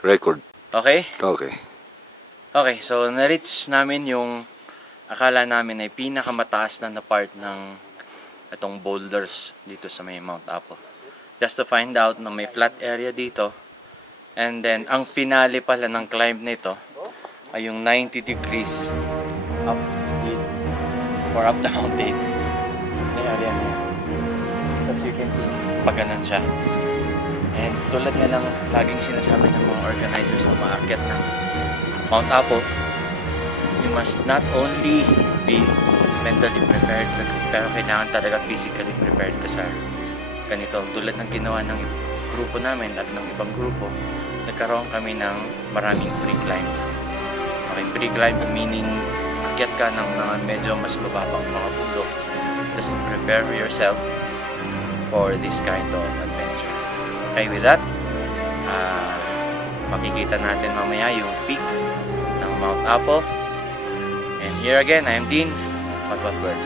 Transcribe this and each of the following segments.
Record. Okay? Okay. Okay, so na-reach namin yung akala namin ay pinakamataas na part ng itong boulders dito sa may Mount Apo. Just to find out na may flat area dito. And then, ang finale pala ng climb nito ay yung 90 degrees up hill or up the mountain. May area na yan. So as you can see, pag ganun siya. And tulad nga lang laging sinasabi ng mga organizers na umaakyat ng Mount Apo, you must not only be mentally prepared, pero kailangan talaga physically prepared ka sa ganito. Tulad ng ginawa ng grupo namin at ng ibang grupo, nagkaroon kami ng maraming pre-climb. Okay, pre-climb meaning akyat ka ng mga medyo mas mababang mga bundok just to prepare yourself for this kind of adventure. Okay, with that, makikita natin mamaya yung peak ng Mount Apo. And here again, I am Dean, What Bird.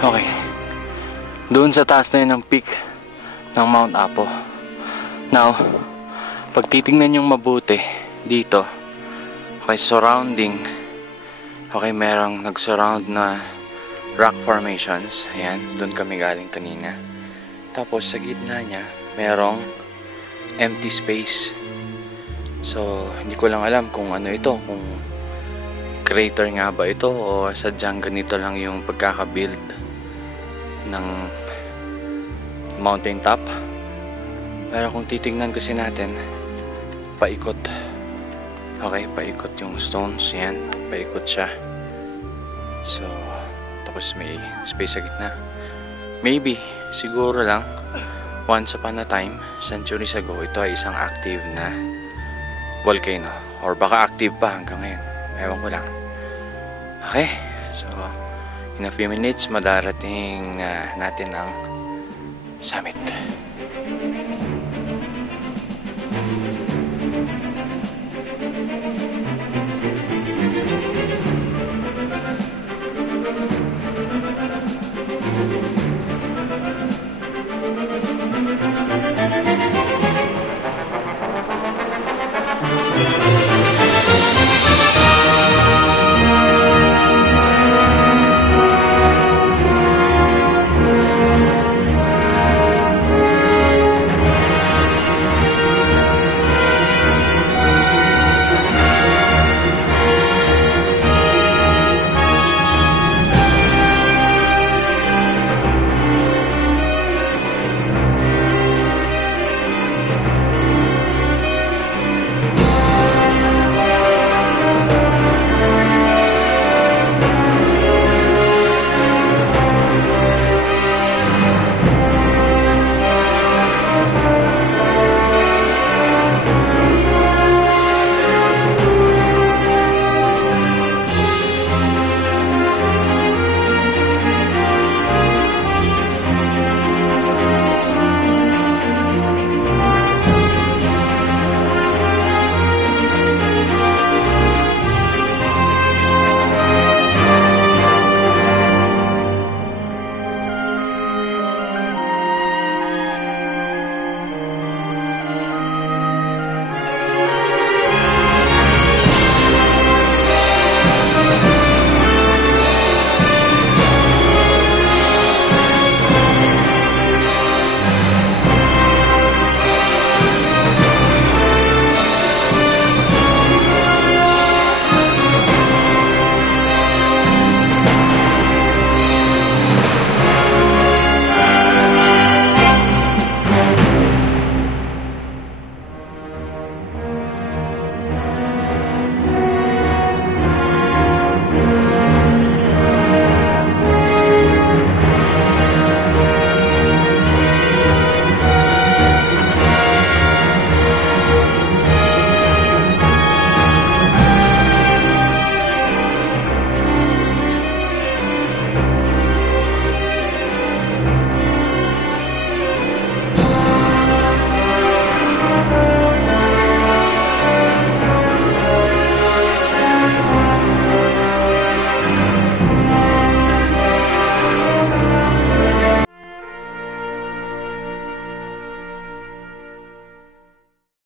Okay, doon sa taas na yun ang peak ng Mount Apo. Now, pag titingnan yung mabuti dito, okay, surrounding, okay, merong nag-surround na rock formations. Ayan, doon kami galing kanina. Tapos sa gitna niya, merong empty space. So, hindi ko lang alam kung ano ito, kung crater nga ba ito o sadyang ganito lang yung pagkakabuild ng mountain top. Pero kung titignan kasi natin, paikot. Okay, paikot yung stones. Yan, paikot siya. So, tapos may space sa gitna. Maybe, siguro lang, once upon a time, centuries ago, ito ay isang active na volcano. Or baka active pa hanggang ngayon. Ewan ko lang. Okay, so in a few minutes madarating natin ang summit.